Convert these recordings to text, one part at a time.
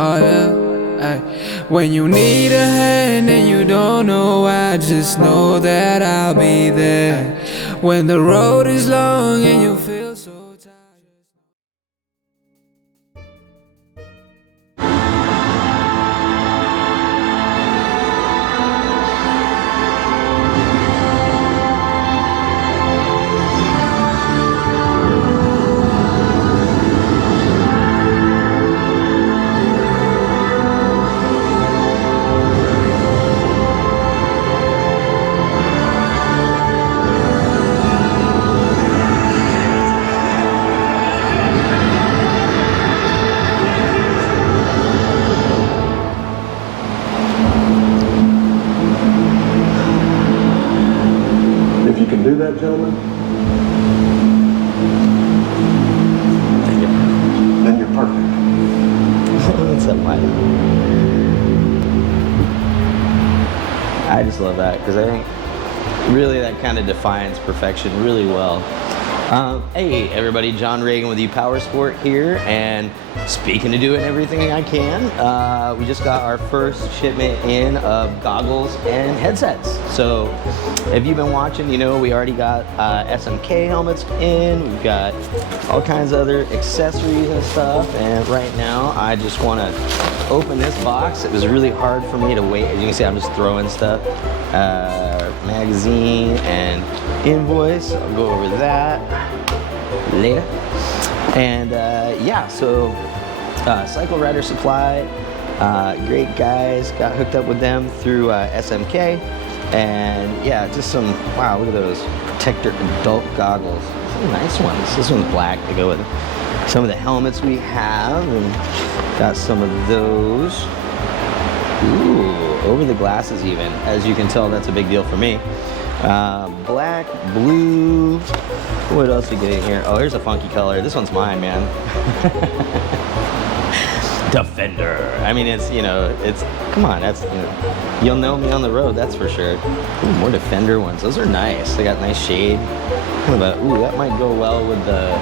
Oh yeah, ay. When you need a hand and you don't know why, just know that I'll be there. When the road is long and you feel so tired. If you can do that, gentlemen, then you're perfect. What's up, Mike? I just love that because I think really that kind of defines perfection really well. Hey everybody, John Reagan with E-Powersport here, and speaking of doing everything I can, we just got our first shipment in of goggles and headsets. So if you've been watching, you know we already got SMK helmets in, we've got all kinds of other accessories and stuff, and right now I just want to open this box. It was really hard for me to wait. As you can see, I'm just throwing stuff. Magazine and invoice, I'll go over that later. And yeah, so Cycle Rider Supply, great guys, got hooked up with them through SMK, and yeah, just some, wow, look at those Protector adult goggles, some nice ones. This one's black to go with some of the helmets we have, and got some of those. Ooh, over the glasses even. As you can tell, that's a big deal for me. Black, blue. What else we get in here? Oh, here's a funky color. This one's mine, man. Defender. I mean, it's, you know, it's, come on, that's, you know, you'll know me on the road, that's for sure. Ooh, more Defender ones. Those are nice. They got nice shade. Kind of a, ooh, that might go well with the,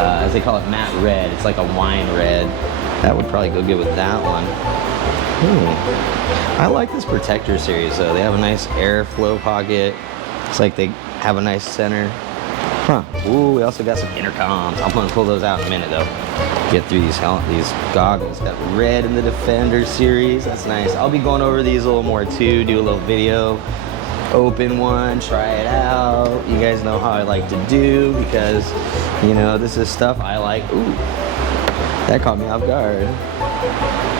as they call it, matte red. It's like a wine red. That would probably go good with that one. I like this Protector series though. They have a nice airflow pocket. It's like they have a nice center. Huh. Ooh, we also got some intercoms. I'm gonna pull those out in a minute though. Get through these goggles. Got red in the Defender series. That's nice. I'll be going over these a little more too. Do a little video. Open one, try it out. You guys know how I like to do because, you know, this is stuff I like. Ooh, that caught me off guard.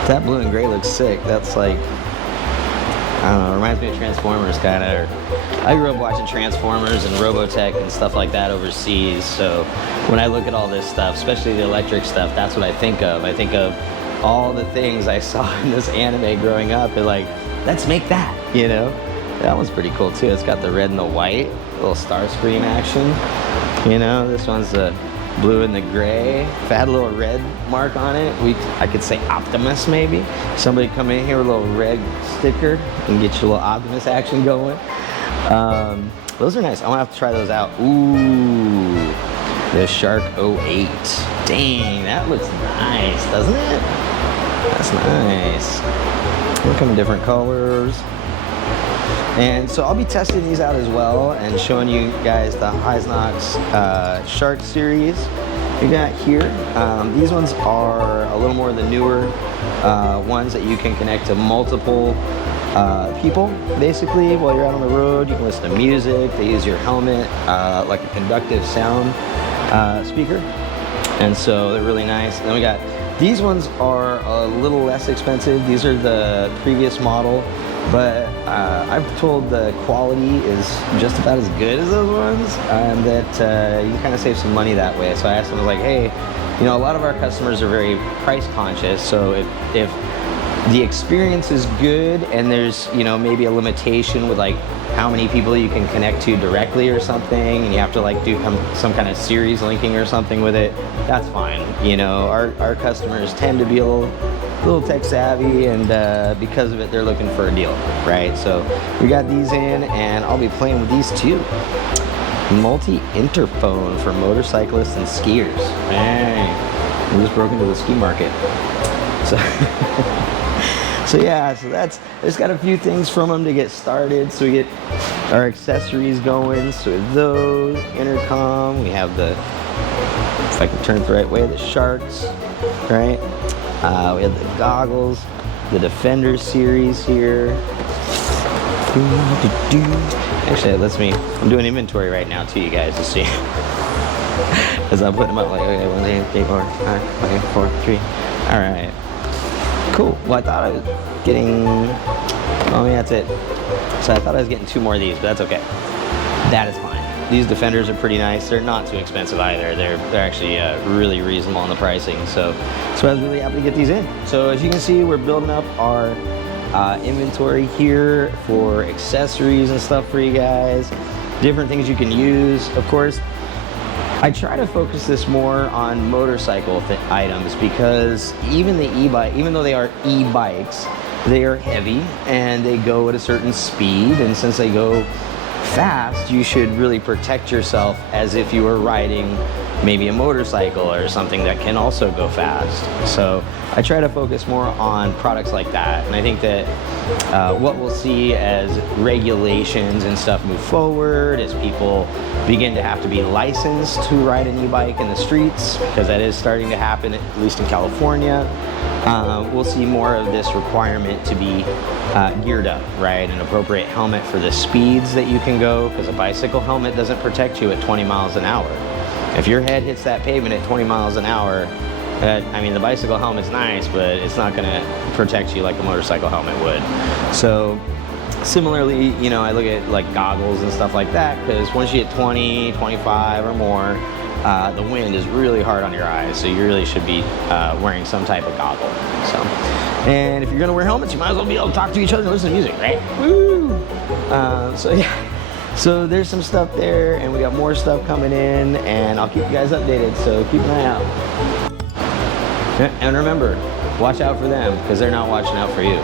That blue and gray looks sick. That's like, I don't know, reminds me of Transformers kind of. I grew up watching Transformers and Robotech and stuff like that overseas. So when I look at all this stuff, especially the electric stuff, that's what I think of. I think of all the things I saw in this anime growing up and like, let's make that, you know? That one's pretty cool too. It's got the red and the white, little Starscream action. You know, this one's the blue and the gray. If I had a little red mark on it, I could say Optimus maybe. Somebody come in here with a little red sticker and get your little Optimus action going. Those are nice. I'm gonna have to try those out. Ooh, the Shark 08. Dang, that looks nice, doesn't it? That's nice. Look in different colors. And so I'll be testing these out as well and showing you guys the Heisnox Shark series we got here. These ones are a little more the newer ones that you can connect to multiple people basically while you're out on the road. You can listen to music. They use your helmet like a conductive sound speaker, and so they're really nice. And then we got these ones are a little less expensive. These are the previous model, but I've told the quality is just about as good as those ones, and that you can kind of save some money that way. So I asked them, I was like, hey, you know, a lot of our customers are very price conscious, so if the experience is good and there's, you know, maybe a limitation with like how many people you can connect to directly or something, and you have to like do some kind of series linking or something with it, that's fine. You know, our customers tend to be a little tech savvy, and because of it, they're looking for a deal, right? So we got these in, and I'll be playing with these too. Multi-interphone for motorcyclists and skiers. Hey, we just broke into the ski market. So, so yeah, so there's got a few things from them to get started. So we get our accessories going. So with those, intercom, we have the, if I can turn it the right way, the Sharks, right? We have the goggles, the Defender series here. Actually, it lets me, I'm doing inventory right now too, you guys, to see. As I'm putting them up like, okay, 1, 2, 3, 4, 5, okay, 4, 3. All right. Cool. Well, I thought I was getting, oh yeah, that's it. So I thought I was getting 2 more of these, but that's okay. That is fine. These Defenders are pretty nice. They're not too expensive either. They're actually really reasonable on the pricing. So I was really happy to get these in. So as you can see, we're building up our inventory here for accessories and stuff for you guys. Different things you can use. Of course, I try to focus this more on motorcycle items because even the e-bike, even though they are e-bikes, they are heavy and they go at a certain speed, and since they go fast, you should really protect yourself as if you were riding maybe a motorcycle or something that can also go fast. So I try to focus more on products like that, and I think that what we'll see as regulations and stuff move forward, as people begin to have to be licensed to ride an e-bike in the streets, because that is starting to happen, at least in California, we'll see more of this requirement to be geared up, right? An appropriate helmet for the speeds that you can go, because a bicycle helmet doesn't protect you at 20 miles an hour. If your head hits that pavement at 20 miles an hour, I mean, the bicycle helmet's nice, but it's not gonna protect you like a motorcycle helmet would. So similarly, you know, I look at like goggles and stuff like that, because once you hit 20, 25 or more, the wind is really hard on your eyes, so you really should be wearing some type of goggle. So, and if you're gonna wear helmets, you might as well be able to talk to each other and listen to music, right? Woo! So yeah. So there's some stuff there, and we got more stuff coming in, and I'll keep you guys updated, so keep an eye out. And remember, watch out for them, because they're not watching out for you.